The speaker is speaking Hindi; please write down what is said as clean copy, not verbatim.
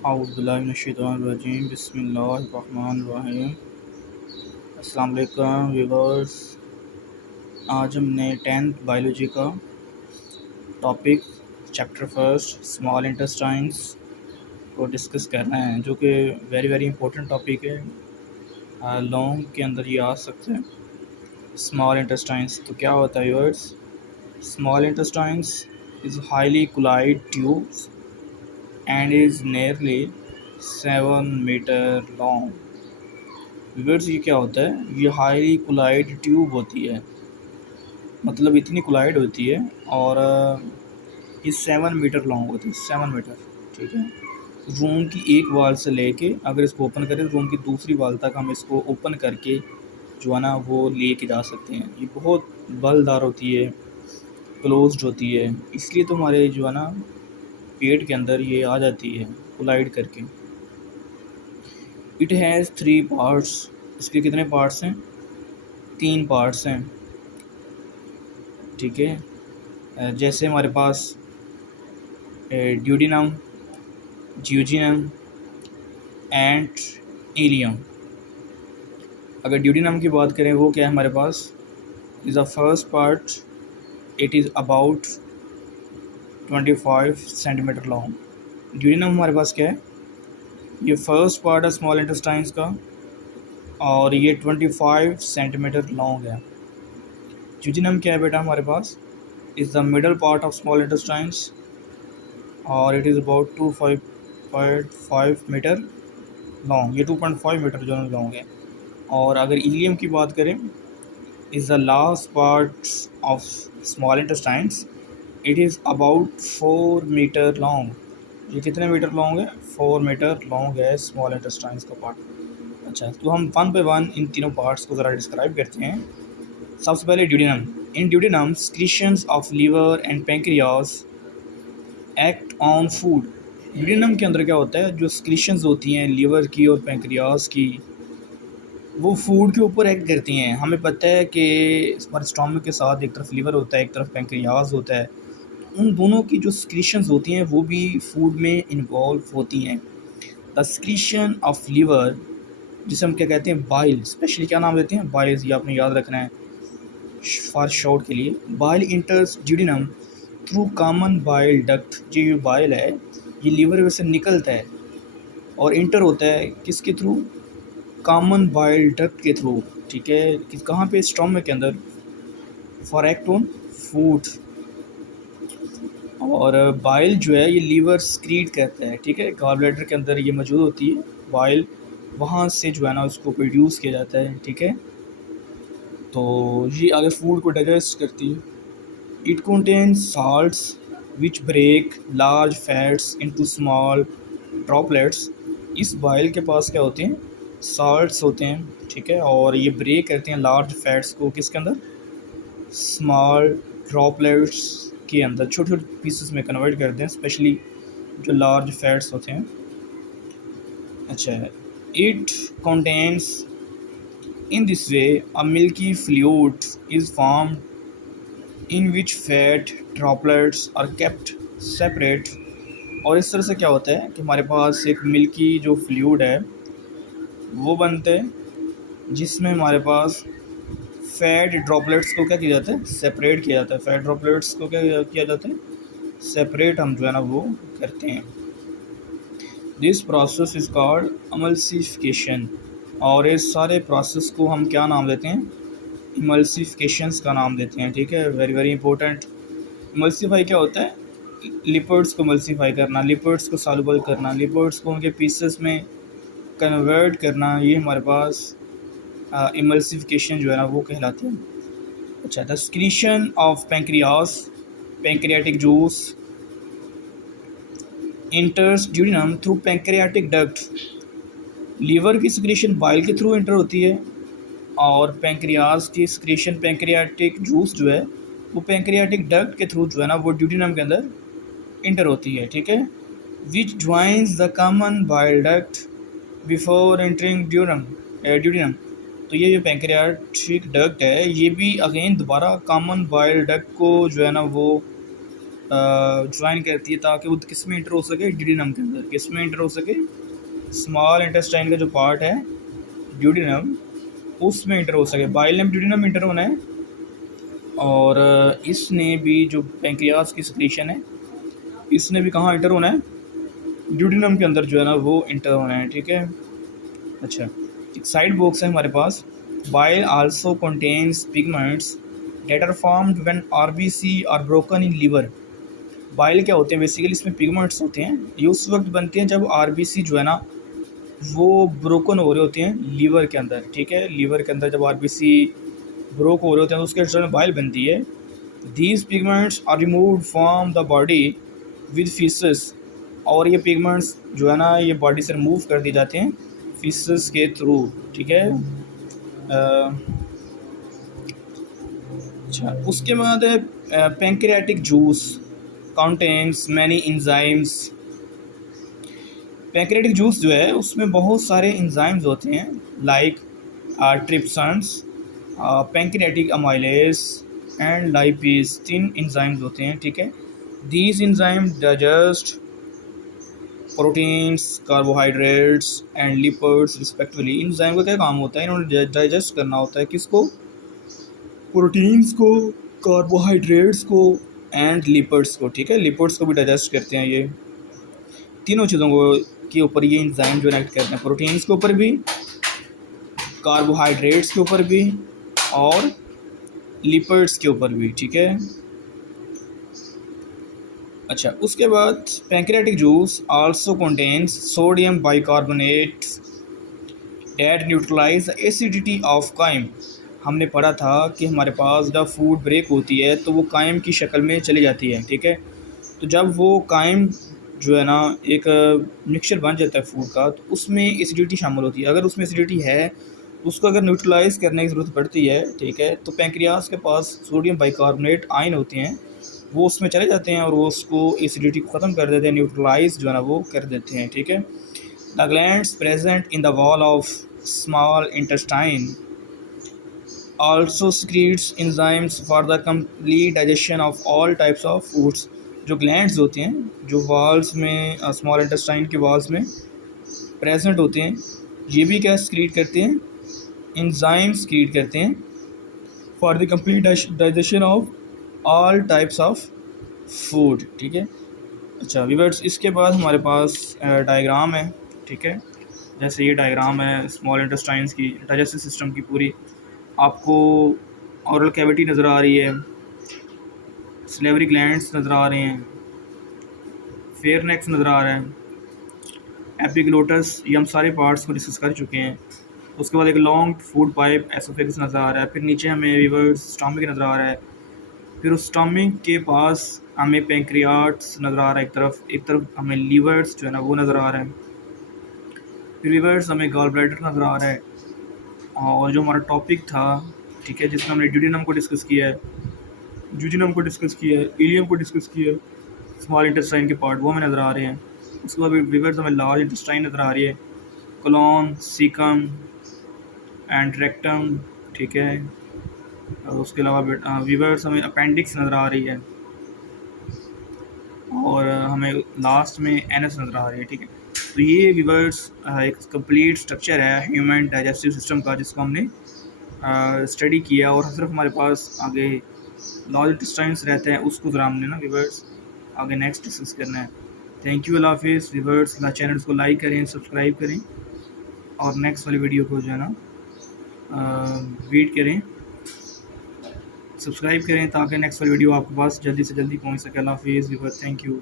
औज़ुबिल्लाहिमिनश्शैतानिर्रजीम बिस्मिल्लाहिर्रहमानिर्रहीम। अस्सलाम वालेकुम व्यूअर्स। आज हमने 10th बायोलॉजी का topic chapter first small intestines को डिस्कस करना है, जो कि वेरी वेरी इंपॉर्टेंट टॉपिक है। लॉन्ग के अंदर ये आ सकते हैं। स्मॉल इंटेस्टाइन्स तो क्या होता है viewers? Small intestines is highly coiled tubes and is nearly 7 metre long. Viewers, ये क्या होता है? ये हाईली कोलाइड ट्यूब होती है, मतलब इतनी कोलाइड होती है और ये 7 मीटर लॉन्ग होती है। 7 मीटर, ठीक है। रूम की एक वाल से लेके अगर इसको ओपन करें रूम की दूसरी वाल तक हम इसको ओपन करके जो है ना वो लेके जा सकते हैं। ये बहुत बलदार होती है, क्लोज्ड होती है, इसलिए तो हमारे जो है ना पेट के अंदर ये आ जाती है कोलाइड करके। It has 3 parts. इसके कितने पार्ट्स हैं? 3 पार्ट्स हैं, ठीक है। जैसे हमारे पास ड्यूडिनम, ज्यूजिनम एंड इलियम। अगर ड्यूडिनम की बात करें, वो क्या है हमारे पास? Is the first part, it is about 25 centimetre long. Duodenum हमारे पास क्या है? ये फर्स्ट पार्ट है स्मॉल इंटेस्टाइन्स का और ये 25 सेंटीमीटर लॉन्ग है। ज्यूजिनम क्या है बेटा हमारे पास? Is the middle part of small intestines और it is about 2.5 metre long. ये 2.5 मीटर जो लॉन्ग है। और अगर इलियम की बात करें, is the last part of small intestines, it is about 4 metre long. ये कितने मीटर लॉन्ग है? 4 मीटर लॉन्ग है स्मॉल इंटेस्टाइन्स का पार्ट। अच्छा, तो हम वन बाय वन इन तीनों पार्ट्स को ज़रा डिस्क्राइब करते हैं। सबसे पहले duodenum. In duodenum secretions of liver and pancreas act on food. Duodenum के अंदर क्या होता है? जो स्क्रीशंस होती हैं लीवर की और पेंक्रियास की, वो फूड के ऊपर एक्ट करती हैं। हमें पता है कि हमारे स्टोमक के साथ एक तरफ लीवर होता है, एक तरफ पेंक्रियास होता है। उन दोनों की जो स्क्रीशंस होती हैं वो भी फूड में इन्वॉल्व होती हैं। द स्क्रीशन ऑफ लीवर, जिसे हम क्या कहते हैं? बाइल। स्पेशली क्या नाम देते हैं? बाइल। ये आपने याद रखना है फॉर शॉर्ट के लिए। Bile इंटर्स duodenum through common bile duct. जो ये बाइल है ये लीवर में से निकलता है और इंटर होता है किसके थ्रू? कॉमन बाइल डक्ट के थ्रू, ठीक है। कहाँ पे? स्टोमक के अंदर, फॉर एक्ट ऑन फूड। और बाइल जो है ये लीवर स्क्रीट करता है, ठीक है। गॉल ब्लैडर के अंदर ये मौजूद होती है बाइल, वहाँ से जो है ना उसको प्रोड्यूस किया जाता है, ठीक है। तो ये आगे फूड को डाइजेस्ट करती है। It contains salts which break large fats into small droplets। इस बाइल के पास क्या होते हैं? साल्ट्स होते हैं, ठीक है। और ये ब्रेक करते हैं लार्ज फैट्स को किसके अंदर? स्मॉल ड्रॉपलेट्स के अंदर, छोटे छोटे पीसेस में कन्वर्ट करते हैं, स्पेशली जो लार्ज फैट्स होते हैं। अच्छा, it contains in this way a milky fluid is formed in which fat droplets are kept separate। और इस तरह से क्या होता है कि हमारे पास एक मिल्की जो फ्लूइड है वो बनते हैं, जिसमें हमारे पास फैट ड्रॉपलेट्स को क्या किया जाता है? सेपरेट किया जाता है। फैट ड्रॉपलेट्स को क्या किया जाता है? सेपरेट हम जो है ना वो करते हैं। This process is called emulsification. और इस सारे प्रोसेस को हम क्या नाम देते हैं? इमल्सिफिकेशंस का नाम देते हैं, ठीक है। Very very important. इमल्सीफाई क्या होता है? लिपिड्स को मल्सीफाई करना, लिपिड्स को सॉल्युबल करना, लिपिड्स को उनके पीसेस में कन्वर्ट करना, ये हमारे पास इमल्सिफिकेशन जो है ना वो कहलाते हैं। अच्छा, the secretion of pancreas, pancreatic juice enters duodenum through pancreatic duct. Liver की स्क्रीशन बाइल के थ्रू इंटर होती है और पेंक्रियास की स्क्रीशन, पेंक्रियाटिक जूस जो है वो पेंक्रियाटिक डक्ट के थ्रू जो है ना वो ड्यूडिनम के अंदर इंटर होती है, ठीक है। Which joins the common bile duct before entering duodenum. तो ये जो पेंक्रियाटिक डक्ट है ये भी अगेन दोबारा कॉमन बाइल डक्ट को जो है ना वो ज्वाइन करती है ताकि वो किस में इंटर हो सके, ड्यूडेनम के अंदर। किस में इंटर हो सके, स्मॉल इंटेस्टाइन का जो पार्ट है ड्यूडेनम, उसमें इंटर हो सके। बाइल ने ड्यूडेनम इंटर होना है, और इसने भी जो पैंक्रियास की सिक्रीशन है, इसने भी कहाँ इंटर होना है, ड्यूडेनम के अंदर जो है ना वो इंटर होना है, ठीक है। अच्छा, एक साइड बॉक्स है हमारे पास। Bile also contains pigments that are formed when RBC are broken in liver. Bile क्या होते हैं, बेसिकली इसमें पिगमेंट्स होते हैं, ये उस वक्त बनते हैं जब आरबीसी जो है ना वो ब्रोकन हो रहे होते हैं लीवर के अंदर, ठीक है। लीवर के अंदर जब आरबीसी ब्रोक हो रहे होते हैं तो उसके रिजल्ट में बाइल बनती है। These pigments are removed from the body with faeces, और ये पिगमेंट्स जो है ना ये बॉडी से रिमूव कर दिए जाते हैं फीसेस के थ्रू, ठीक है। अच्छा, उसके बाद pancreatic juice contains many enzymes. Pancreatic juice जो है उसमें बहुत सारे इंजाइम्स होते हैं, like trypsins, pancreatic amylase and lipase, 3 enzymes होते हैं, ठीक है। These enzyme digest proteins, carbohydrates and lipids respectively. इन इंजाइम का क्या काम होता है, इन्होंने डाइजेस्ट करना होता है किसको, प्रोटीन्स को, कार्बोहाइड्रेट्स को एंड लिपिड्स को, ठीक है। लिपिड्स को भी डाइजेस्ट करते हैं ये, तीनों चीज़ों को के ऊपर ये इंजाइम जो एक्ट करते हैं, प्रोटीन्स के ऊपर भी, कार्बोहाइड्रेट्स के ऊपर भी और लिपिड्स के ऊपर भी, ठीक है। अच्छा, उसके बाद pancreatic juice also contains sodium bicarbonate that neutralise the acidity of chyme. हमने पढ़ा था कि हमारे पास जब फूड ब्रेक होती है तो वो काइम की शक्ल में चली जाती है, ठीक है। तो जब वो काइम जो है ना एक मिक्सचर बन जाता है फूड का, तो उसमें एसिडिटी शामिल होती है। अगर उसमें एसिडिटी है तो उसको अगर न्यूट्रलाइज करने की ज़रूरत पड़ती है, ठीक है, तो पैंक्रियास के पास सोडियम बाइकार्बोनेट आयन होते हैं, वो उसमें चले जाते हैं और वो उसको एसिडिटी को ख़त्म कर देते हैं, न्यूट्रलाइज जो है ना वो कर देते हैं, ठीक है। The glands present in the wall of small intestine also secretes enzymes for the complete digestion of all types of foods. जो ग्लैंड्स होते हैं जो वॉल्स में, स्मॉल इंटेस्टाइन के वॉल्स में प्रेजेंट होते हैं, ये भी क्या secrete करते हैं, enzymes secrete करते हैं for the complete digestion of all types of food, ठीक है। अच्छा व्यूअर्स, इसके बाद हमारे पास डायग्राम है, ठीक है। जैसे ये डायग्राम है स्मॉल इंटेस्टाइन्स की डाइजेस्टिव सिस्टम की पूरी, आपको ओरल कैविटी नज़र आ रही है, सलेवरी ग्लैंड्स नज़र आ रहे हैं, फेयरनेक्स नज़र आ रहा है, एपिग्लोटस, ये हम सारे पार्ट्स को डिस्कस कर चुके हैं। उसके बाद एक लॉन्ग फूड पाइप एसोफेगस नज़र आ रहा है, फिर नीचे हमें रिवर्स स्टमक नज़र आ रहा है, फिर उस स्टमक के पास हमें पैंक्रियाट्स नज़र आ रहा है, एक तरफ हमें लीवर्स जो है ना वो नज़र आ रहा है, फिर रिवर्स हमें गॉल ब्लैडर नज़र आ रहा है, और जो हमारा टॉपिक था, ठीक है, जिसमें हमने ड्यूडेनम को डिस्कस किया है, जूजिनम को डिस्कस किया है, इलियम को डिस्कस किया है, स्मॉल इंटेस्टाइन के पार्ट वो हमें नज़र आ रहे हैं। उसके बाद रिवर्स हमें लार्ज इंटेस्टाइन नज़र आ रही है, कोलोन, सीकम एंड रेक्टम, ठीक है। और उसके अलावा रिवर्स हमें अपेंडिक्स नज़र आ रही है, और हमें लास्ट में एनस नज़र आ रही है, ठीक है। तो ये रिवर्स एक कंप्लीट स्ट्रक्चर है ह्यूमन डाइजेस्टिव सिस्टम का, जिसको हमने स्टडी किया, और सिर्फ हमारे पास आगे लार्ज इंटेस्टाइन्स रहते हैं, उसको ज़रा हमने ना रिवर्स आगे नेक्स्ट डिस्कस करना है। थैंक यू, अल्लाह हाफिज़। रिवर्स चैनल को लाइक करें, सब्सक्राइब करें, और नेक्स्ट वाली वीडियो को जो है ना वेट करें, सब्सक्राइब करें ताकि नेक्स्ट वाली वीडियो आपके पास जल्दी से जल्दी पहुंच सके। अल्लाह हाफिज़ रिवर्स, थैंक यू।